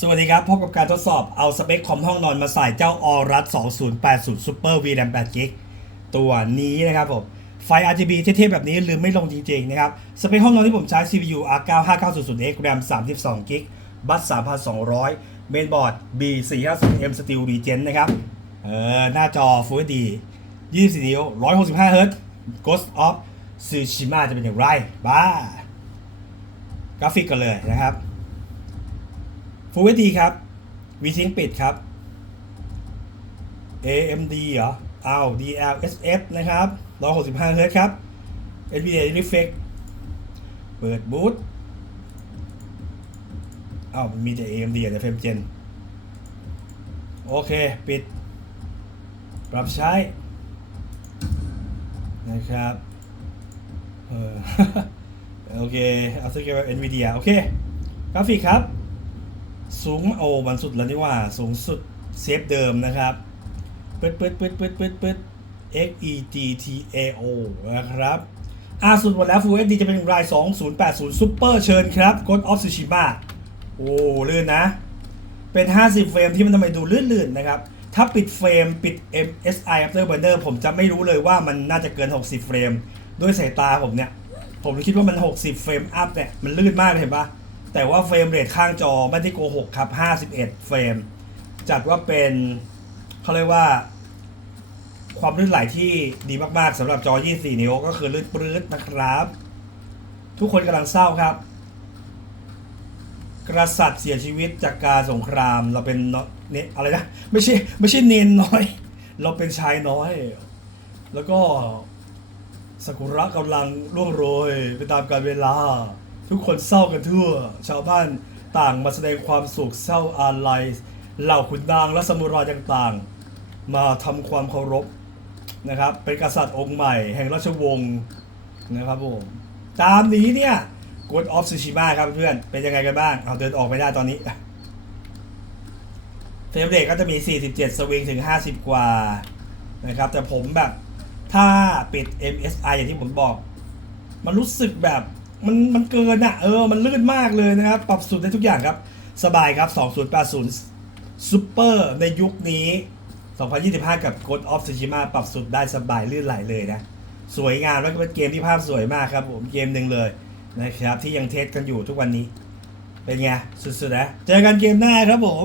สวัสดีครับ พบกับการทดสอบเอาสเปคคอมห้องนอนมาใส่เจ้าออรัส2080 Super VRAM 8 g b ตัวนี้นะครับผม ไฟ RGB เท่ๆแบบนี้ลืมไม่ลงจริงๆนะครับ สเปคห้องนอนที่ผมใช้ CPU R9 5900X RAM 32 g b บัส3,200 เมนบอร์ด B450M Steel Regen นะครับ เออหน้าจอ Full HD 24 นิ้ว 165 Hz Ghost of Tsushima จะเป็นอย่างไร บ้ากราฟิกกันเลยนะครับ Full HD ครับ VSync ปิดครับ AMD เหรอเอา DLSS นะครับ165 Hz ครับ NVIDIA Reflex เปิดบูตอ้าวมีแต่ AMD แต่เฟรมเจนโอเค ปิด ปรับใช้ นะครับเออโอเค เอาสเกล NVIDIA โอเค กราฟิกครับ สูงโอ้มันสุดแล้วนี่ว่าสูงสุดเซฟเดิมนะครับปึ๊ดปึ๊ดปึ๊ดปึ๊ดปึ๊ดปึ๊ด X E G T A O นะครับอ่าสุดหมดแล้ว Full HD จะเป็นราย 2080 Super เชิญครับ Ghost of Tsushima โอ้ลื่นนะ เป็น 50 เฟรมที่มันทำไมดูลื่นๆนะครับ ถ้าปิดเฟรมปิด MSI Afterburner ผมจะไม่รู้เลยว่ามันน่าจะเกิน 60 เฟรม ด้วยสายตาผมเนี่ย ผมคิดว่ามัน 60 เฟรมอัพเนี่ย มันลื่นมากเลยเห็นปะ แต่ว่าเฟรมเรทข้างจอไม่ได้โกหกครับ 51 เฟรม จัดว่าเป็นเขาเรียกว่า ความลื่นไหลที่ดีมากๆสำหรับจอ 24 นิ้วก็คือลื่นปรื๊ดนะครับ ทุกคนกำลังเศร้าครับ กษัตริย์เสียชีวิตจากการสงครามเราเป็นเนเนอะไรนะ ไม่ใช่ไม่ใช่เนนน้อย เราเป็นชายน้อย แล้วก็สกุระกำลังร่วงโรยไปตามกาลเวลา ทุกคนเศร้ากันทั่ว ชาวบ้านต่างมาแสดงความโศกเศร้าอาลัย เหล่าขุนนางและสมุไรต่างๆ มาทำความเคารพนะครับ เป็นกษัตริย์องค์ใหม่แห่งราชวงศ์นะครับผมตามนี้เนี่ย Ghost of Tsushima ครับเพื่อนเป็นยังไงกันบ้าง เอาเดินออกไม่ได้ตอนนี้เฟรมเรทก็จะมี 47 สวิงถึง 50 กว่านะครับ แต่ผมแบบถ้าปิด MSI อย่างที่ผมบอก มันรู้สึกแบบ มันมันเกินอะเออ มันลื่นมากเลยนะครับ ปรับสุดได้ทุกอย่างครับ สบายครับ 2080 Super ในยุคนี้ 2025 กับ Ghost of Tsushima ปรับสุดได้สบายลื่นไหลเลยนะ สวยงามแล้วก็เป็นเกมที่ภาพสวยมากครับผมเกมหนึ่งเลยนะครับ ที่ยังเทสกันอยู่ทุกวันนี้ เป็นไง สุดๆนะ เจอกันเกมหน้าครับผม